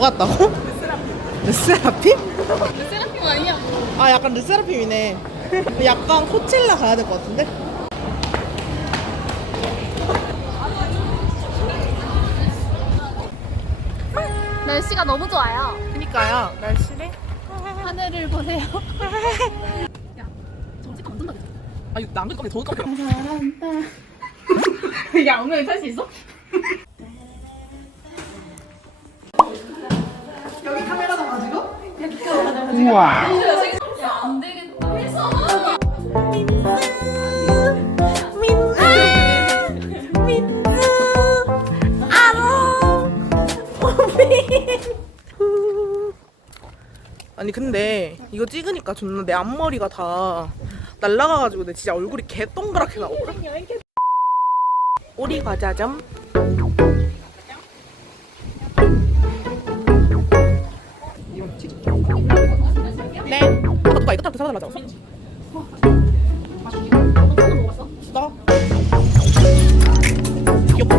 같다고? 르세라핌? 세라핌 아니야? 아 약간 르세라핌이네 약간 코첼라 가야 될 것 같은데? 날씨가 너무 좋아요. 그니까요 날씨를 하늘을 보세요. 야, 저 찍어 완전 나겠다. 아 이거 남길 건데 더울 것 같아 야, 엉덩이 탈수 있어? 우와. 아니 근데 이거 찍으니까 존나 내 앞머리가 다 날라가가지고 내 진짜 얼굴이 개 동그랗게 나오거든 오리 과자점 네 아까 누가 이거 사달라고 사달라고 나 귀엽다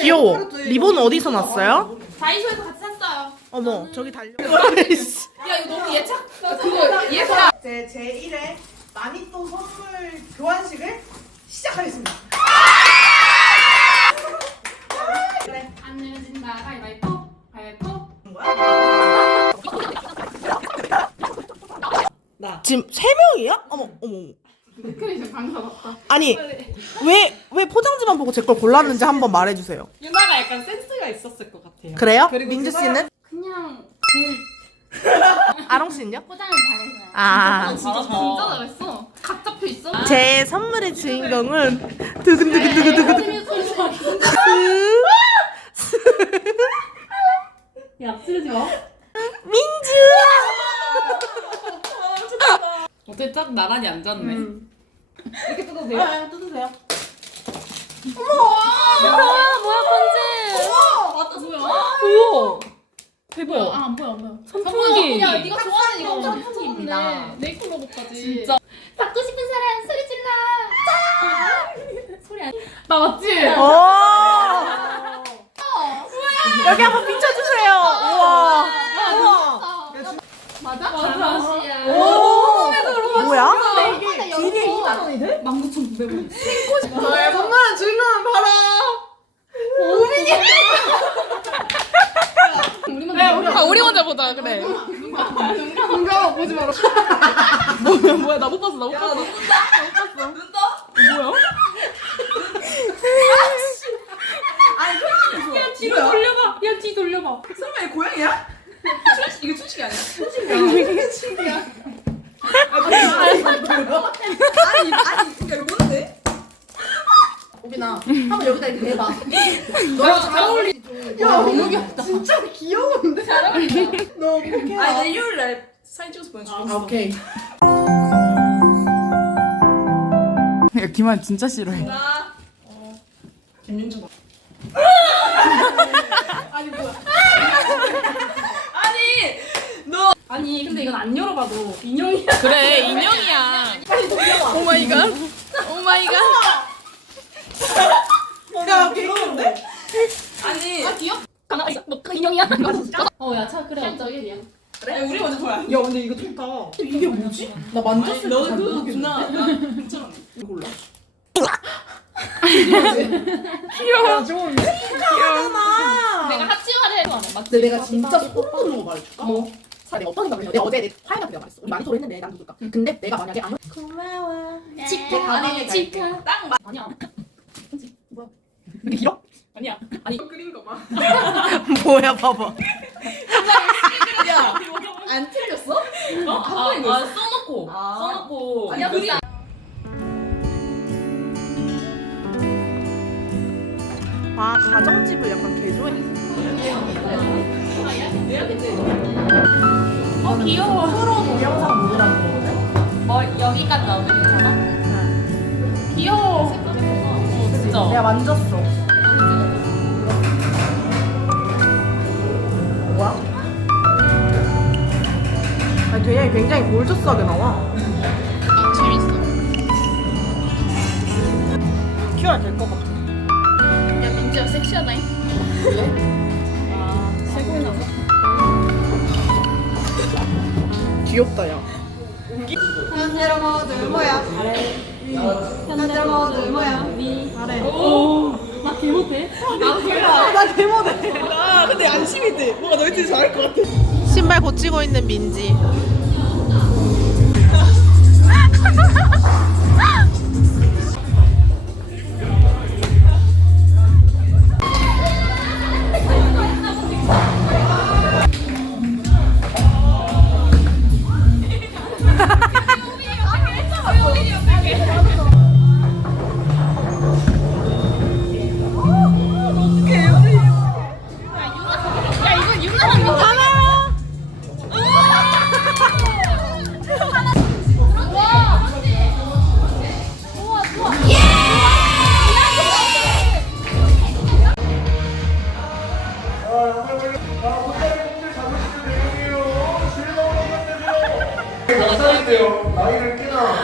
귀여워 리본 어디서 났어요? 다이소에서 같이 샀어요. 어머 저기 달려 야, 이거 너무 예착. 그거 예사. 제 제1회 마니또 선물 교환식을 시작하겠습니다. 지금 세 명이야? 어머 어머. 어머. 방송 없다. 아니 왜 왜 포장지만 보고 제 걸 골랐는지 한번 말해주세요. 유나가 약간 센스가 있었을 것 같아요. 그래요? 그리고 민주 씨는? 그냥 제일 아롱 씨는요? 포장을 잘해서요. 아. 진짜 진짜 잘했어. 각 잡혀 있어. 제 선물의 주인공은 두근두근두근두근. 야, 쓰지 마. 민주. 어떻게 딱 나란히 앉았네. 이렇게 뜯어도 돼요? 아, 뜯으세요. 뭐야, 뭐야, 편지. 맞다, 뭐야? 우와. 대박. 아, 안 보여, 안 보여. 선풍기. 야, 네가 좋아하는 이거 선풍기입니다. 선풍기입니다. 네이클 로봇까지. 진짜. 받고 싶은 사람 소리 질러. 소리 안. 나 맞지? 오. 여기 한번 비춰주세요. 우와. 우와. 맞아? 맞아. 오. 뭐야? 이게 길이 2만 원이 돼? 19,900원. 저의 선물의 주인공은 바로 아, 우리 먼저 보자. 그래. 뭔가 보지 마라. 뭐야 뭐야 나 못 봤어 나 못 봤어. 야, 뒤로 돌려봐. 야, 뒤 돌려봐. 설마 얘 고양이야? 이거 춘식이 아니야? 오빈아 한번 여기다 이렇게 대봐. 너잘 어울리. 야 너무 귀엽다. 진짜 귀여운데. 잘 어울린다. 너 어떡해. 아니, 나 일요일 날 사진 찍어서 보내줄게. 아, 오케이. 야, 김한 진짜 싫어해. 나. 김윤주 봐. 아니, 너. 아니, 근데 이건 안 열어봐도 인형이야. 그래, 인형이야. 오 마이 갓. 오 마이 갓. 야 귀여운데? 아니, 아, 귀엽. 하나 있어. 너그 인형이야? 어, 야, 차 그래. 어쩌게 그냥. 그래? 우리 먼저 보야. 야 근데 이거 좋다. 이게 뭐지? 나 만졌을 때너 잘. 누나. 괜찮아. 이거 골라. 귀여워. 좋은데? 귀여워. 내가 하치화를 해도 안 해. 맞지? 내가 진짜 소름 돋는 거 말해줄까? 뭐? 사 내가 어떤 생각을 해? 내가 어제 내 하얀 내가 말했어. 우리 많이 토를 했는데 난 누굴까? 근데 내가 만약에 아무 고마워. 치카. 안에 치카. 딱 맞. 아니야. 이렇게 길어? 아니야. 아니 그린 거 봐. 뭐야 봐봐. 야, 안 틀렸어? 어? 아, 아, 써놓고. 아. 써놓고. 아니야, 그림. 아 가정집을 약간 개조해. 어, 귀여워. 프로 동영상 모드라는 거거든. 뭐, 여기까지 나오면 괜찮아? 귀여워. 어, 진짜. 내가 만졌어. 뭐야? 아니 되게 굉장히 골저스하게 나와. 재밌어. 비주얼 될것 같아. 야 민지야 섹시하다잉. 귀엽다 야. 현재로 모두 뭐야? 현재로 모두 뭐야? 나 개못해? 나 개모데. 아 근데 안심이 돼. 뭔가 너희 둘이 잘할 것 같아. 신발 고치고 있는 민지. 몇 살인데요? 나이를 꽤나.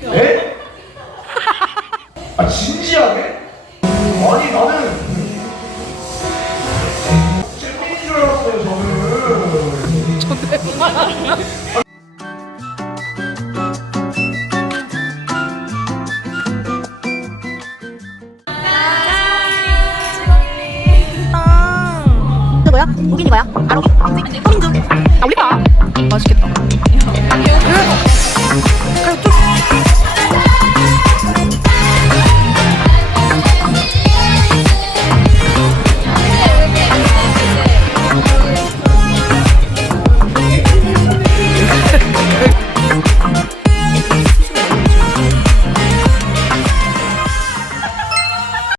네? 아 진지하게? 아니 나는 잼민인 줄 알았어요 저는. 누 뭐야? 우긴 이거야? 아로기? 호민두 아 올리바 맛있겠다